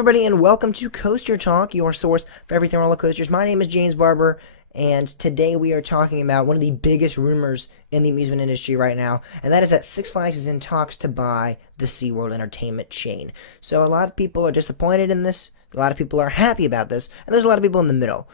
everybody, and welcome to Coaster Talk, your source for everything roller coasters. My name is James Barber, and today we are talking about one of the biggest rumors in the amusement industry right now, and that is that Six Flags is in talks to buy the Seaworld entertainment chain. So a lot of people are disappointed in this. A lot of people are happy about this, and there's a lot of people in the middle.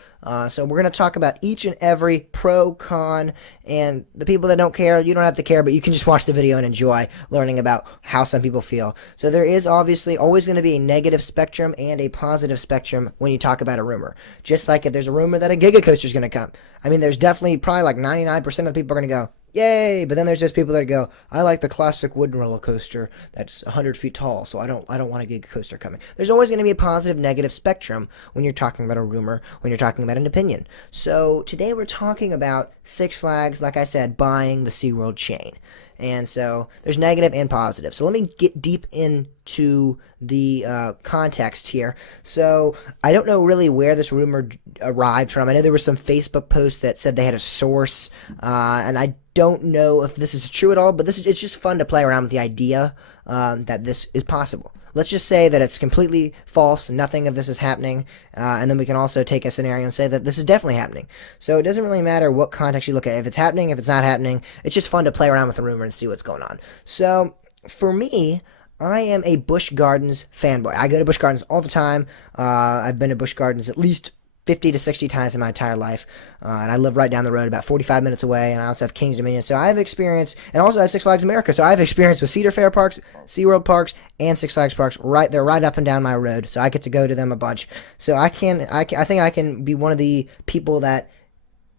So we're going to talk about each and every pro, con, and the people that don't care, you don't have to care, but you can just watch the video and enjoy learning about how some people feel. So there is obviously always going to be a negative spectrum and a positive spectrum when you talk about a rumor. Just like if there's a rumor that a Giga Coaster is going to come. I mean, there's definitely probably like 99% of the people are going to go, yay! But then there's just people that go, I like the classic wooden roller coaster that's 100 feet tall, so I don't want a Giga Coaster coming. There's always going to be a positive, negative spectrum when you're talking about a rumor, when you're talking about an opinion. So today we're talking about Six Flags, like I said, buying the SeaWorld chain. And so there's negative and positive. So let me get deep into the context here. So I don't know really where this rumor arrived from. I know there were some Facebook posts that said they had a source, and I don't know if this is true at all, but it's just fun to play around with the idea that this is possible. Let's just say that it's completely false, nothing of this is happening, and then we can also take a scenario and say that this is definitely happening. So it doesn't really matter what context you look at. If it's happening, if it's not happening, it's just fun to play around with a rumor and see what's going on. So for me, I am a Busch Gardens fanboy. I go to Busch Gardens all the time. I've been to Busch Gardens at least 50 to 60 times in my entire life, and I live right down the road, about 45 minutes away, and I also have Kings Dominion, so I have experience, and also I have Six Flags America, so I have experience with Cedar Fair parks, SeaWorld parks, and Six Flags parks, they're right up and down my road, so I get to go to them a bunch, so I think I can be one of the people that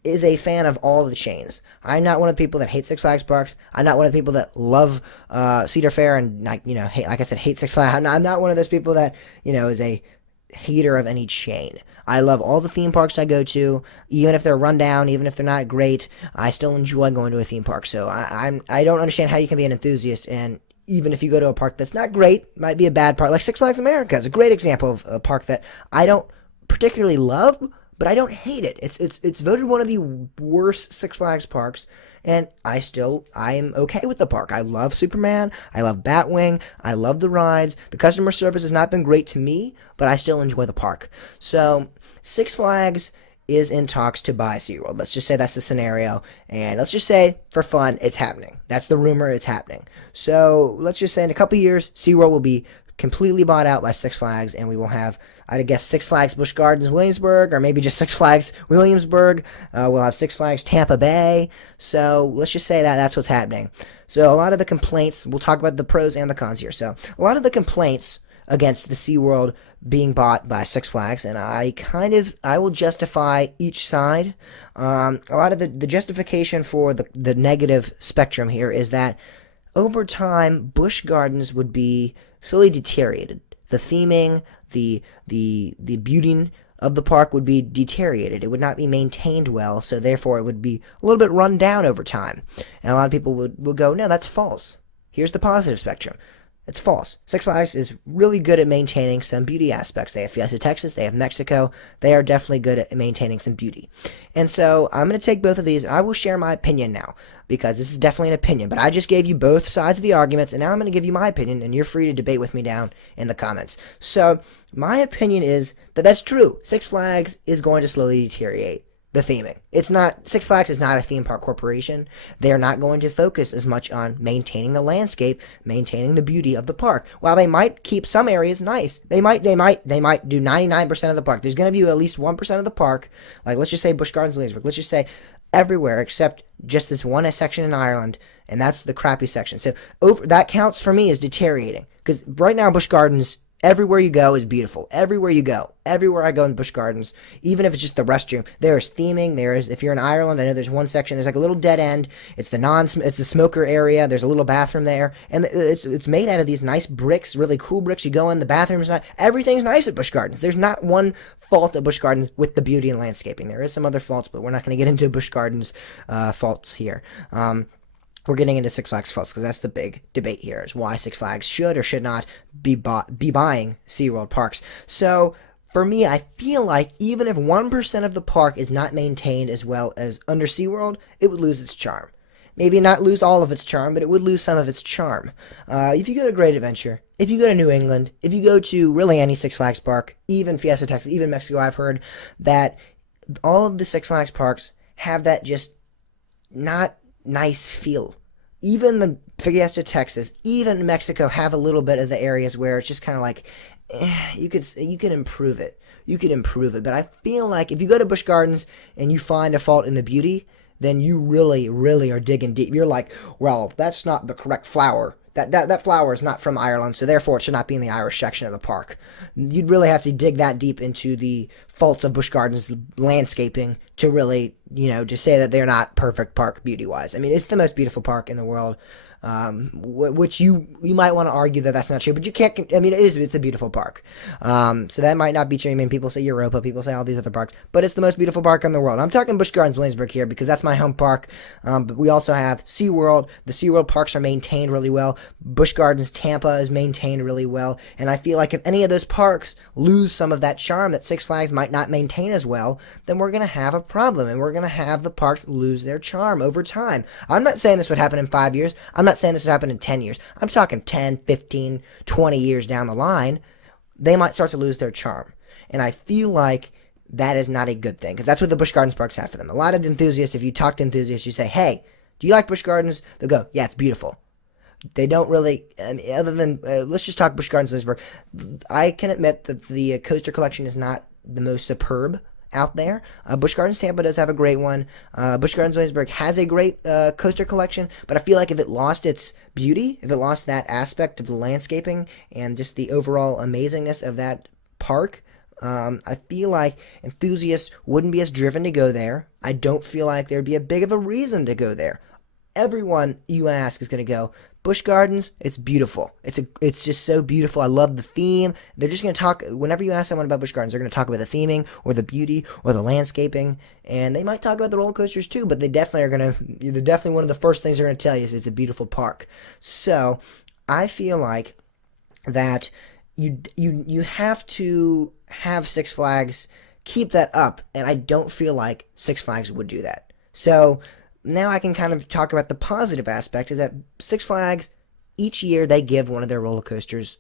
is a fan of all the chains. I'm not one of the people that hate Six Flags parks. I'm not one of the people that love Cedar Fair and, like I said, hate Six Flags. I'm not one of those people that, is a hater of any chain. I love all the theme parks I go to, even if they're run down, even if they're not great. I still enjoy going to a theme park. So I don't understand how you can be an enthusiast, and even if you go to a park that's not great, might be a bad park, like Six Flags America is a great example of a park that I don't particularly love, but I don't hate it. It's voted one of the worst Six Flags parks, and I'm okay with the park. I love Superman. I love Batwing. I love the rides. The customer service has not been great to me, but I still enjoy the park. So Six Flags is in talks to buy SeaWorld. Let's just say that's the scenario, and let's just say, for fun, it's happening. That's the rumor, it's happening. So let's just say in a couple years, SeaWorld will be completely bought out by Six Flags, and we will have, I'd guess, Six Flags Busch Gardens Williamsburg, or maybe just Six Flags Williamsburg. We'll have Six Flags Tampa Bay. So let's just say that that's what's happening. So a lot of the complaints, we'll talk about the pros and the cons here. So a lot of the complaints against the SeaWorld being bought by Six Flags, and I will justify each side. A lot of the justification for the negative spectrum here is that over time, Busch Gardens would be slowly deteriorated. The theming, the beauty of the park would be deteriorated. It would not be maintained well, so therefore it would be a little bit run down over time. And a lot of people would go, no, that's false. Here's the positive spectrum. It's false. Six Flags is really good at maintaining some beauty aspects. They have Fiesta Texas, they have Mexico. They are definitely good at maintaining some beauty. And so I'm going to take both of these. I will share my opinion now, because this is definitely an opinion. But I just gave you both sides of the arguments, and now I'm going to give you my opinion, and you're free to debate with me down in the comments. So my opinion is that that's true. Six Flags is going to slowly deteriorate the theming. Six Flags is not a theme park corporation. They're not going to focus as much on maintaining the landscape, maintaining the beauty of the park. While they might keep some areas nice, they might do 99% of the park. There's going to be at least 1% of the park, like let's just say Busch Gardens Williamsburg. Let's just say everywhere except just this one section in Ireland, and that's the crappy section. So that counts for me as deteriorating, because right now Busch Gardens, everywhere you go is beautiful. Everywhere you go. Everywhere I go in Busch Gardens, even if it's just the restroom, there is theming. If you're in Ireland, I know there's one section, there's like a little dead end. It's the smoker area. There's a little bathroom there. And it's made out of these nice bricks, really cool bricks. You go in, the bathroom's nice. Everything's nice at Busch Gardens. There's not one fault at Busch Gardens with the beauty and landscaping. There is some other faults, but we're not going to get into Busch Gardens faults here. We're getting into Six Flags faults, because that's the big debate here, is why Six Flags should or should not be buying SeaWorld parks. So for me, I feel like even if 1% of the park is not maintained as well as under SeaWorld, it would lose its charm. maybe not lose all of its charm, but it would lose some of its charm. If you go to Great Adventure, if you go to New England, if you go to really any Six Flags park, even Fiesta Texas, even Mexico, I've heard that all of the Six Flags parks have that just not nice feel. Even the Fiesta Texas, even Mexico have a little bit of the areas where it's just kind of like, you could improve it. You could improve it. But I feel like if you go to Busch Gardens and you find a fault in the beauty, then you really, really are digging deep. You're like, well, that's not the correct flower. That flower is not from Ireland, so therefore it should not be in the Irish section of the park. You'd really have to dig that deep into the faults of Busch Gardens landscaping to really, to say that they're not perfect park beauty-wise. I mean, it's the most beautiful park in the world. Which you might want to argue that that's not true, but you can't. I mean, it's a beautiful park. So that might not be true. I mean, people say Europa, people say all these other parks, but it's the most beautiful park in the world. I'm talking Busch Gardens, Williamsburg here because that's my home park. But we also have Seaworld. The Seaworld parks are maintained really well. Busch Gardens, Tampa is maintained really well, and I feel like if any of those parks lose some of that charm that Six Flags might not maintain as well, then we're gonna have a problem, and we're gonna have the parks lose their charm over time. I'm not saying this would happen in 5 years. I'm not saying this would happen in 10 years. I'm talking 10, 15, 20 years down the line. They might start to lose their charm. And I feel like that is not a good thing because that's what the Busch Gardens parks have for them. A lot of enthusiasts, if you talk to enthusiasts, you say, hey, do you like Busch Gardens? They'll go, yeah, it's beautiful. They don't really, other than, let's just talk Busch Gardens, Williamsburg. I can admit that the coaster collection is not the most superb out there. Busch Gardens Tampa does have a great one. Busch Gardens Williamsburg has a great coaster collection, but I feel like if it lost its beauty, if it lost that aspect of the landscaping and just the overall amazingness of that park, I feel like enthusiasts wouldn't be as driven to go there. I don't feel like there'd be a big of a reason to go there. Everyone you ask is going to go, Busch Gardens, it's beautiful. It's just so beautiful. I love the theme. They're just going to talk, whenever you ask someone about Busch Gardens, they're going to talk about the theming or the beauty or the landscaping. And they might talk about the roller coasters too, but they're definitely one of the first things they're going to tell you is it's a beautiful park. So I feel like that you have to have Six Flags keep that up, and I don't feel like Six Flags would do that. So now I can kind of talk about the positive aspect is that Six Flags, each year they give one of their roller coasters,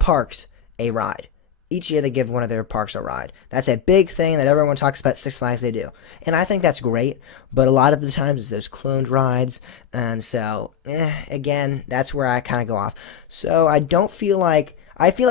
parks, a ride. Each year they give one of their parks a ride. That's a big thing that everyone talks about Six Flags they do. And I think that's great, but a lot of the times it's those cloned rides, and so, again, that's where I kind of go off. So I feel like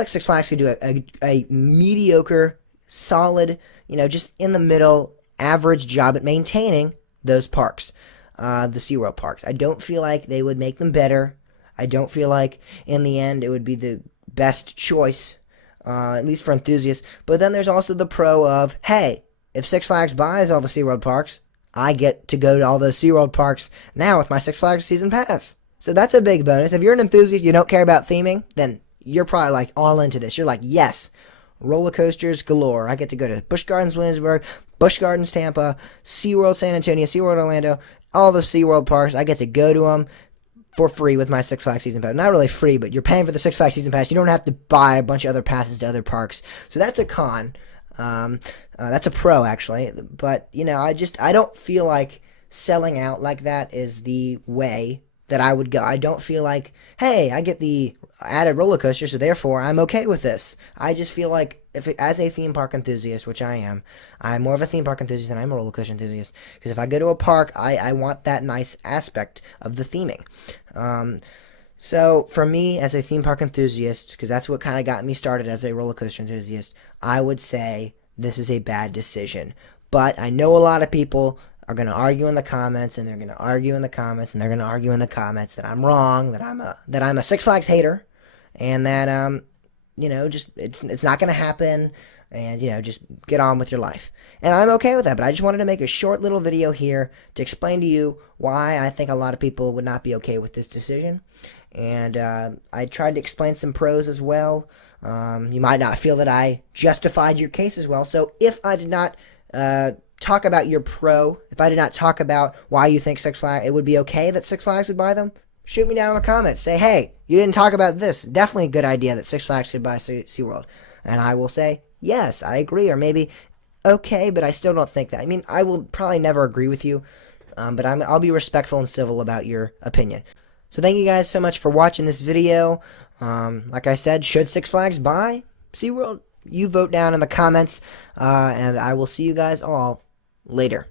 Six Flags could do a mediocre, solid, just in the middle, average job at maintaining those parks, the SeaWorld parks. I don't feel like they would make them better. I don't feel like, in the end, it would be the best choice, at least for enthusiasts. But then there's also the pro of, hey, if Six Flags buys all the SeaWorld parks, I get to go to all those SeaWorld parks now with my Six Flags season pass. So that's a big bonus. If you're an enthusiast, you don't care about theming, then you're probably like all into this. You're like, yes, roller coasters galore. I get to go to Busch Gardens Williamsburg, Busch Gardens Tampa, SeaWorld San Antonio, SeaWorld Orlando, all the SeaWorld parks. I get to go to them for free with my Six Flags season pass. Not really free, but you're paying for the Six Flags season pass. You don't have to buy a bunch of other passes to other parks. So that's a con. That's a pro, actually. But, I don't feel like selling out like that is the way that I would go. I don't feel like, hey, I get the added roller coaster, so therefore I'm okay with this. I just feel like, as a theme park enthusiast, which I am, I'm more of a theme park enthusiast than I'm a roller coaster enthusiast. Because if I go to a park, I want that nice aspect of the theming. So for me, as a theme park enthusiast, because that's what kind of got me started as a roller coaster enthusiast, I would say this is a bad decision. But I know a lot of people are going to argue in the comments, and they're going to argue in the comments, and they're going to argue in the comments that I'm wrong, that I'm a Six Flags hater, and that just it's not going to happen, and just get on with your life. And I'm okay with that, but I just wanted to make a short little video here to explain to you why I think a lot of people would not be okay with this decision. And I tried to explain some pros as well. You might not feel that I justified your case as well. So if I did not talk about your pro, if I did not talk about why you think Six Flags, it would be okay that Six Flags would buy them, shoot me down in the comments. Say, hey, you didn't talk about this. Definitely a good idea that Six Flags should buy SeaWorld. And I will say, yes, I agree. Or maybe, okay, but I still don't think that. I mean, I will probably never agree with you. but I'll be respectful and civil about your opinion. So thank you guys so much for watching this video. Like I said, should Six Flags buy SeaWorld? You vote down in the comments, and I will see you guys all later.